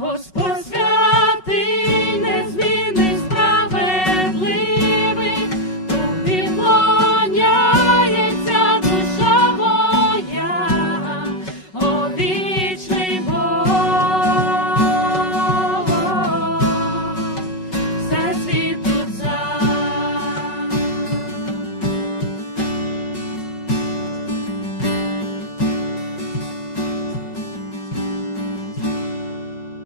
Hospital.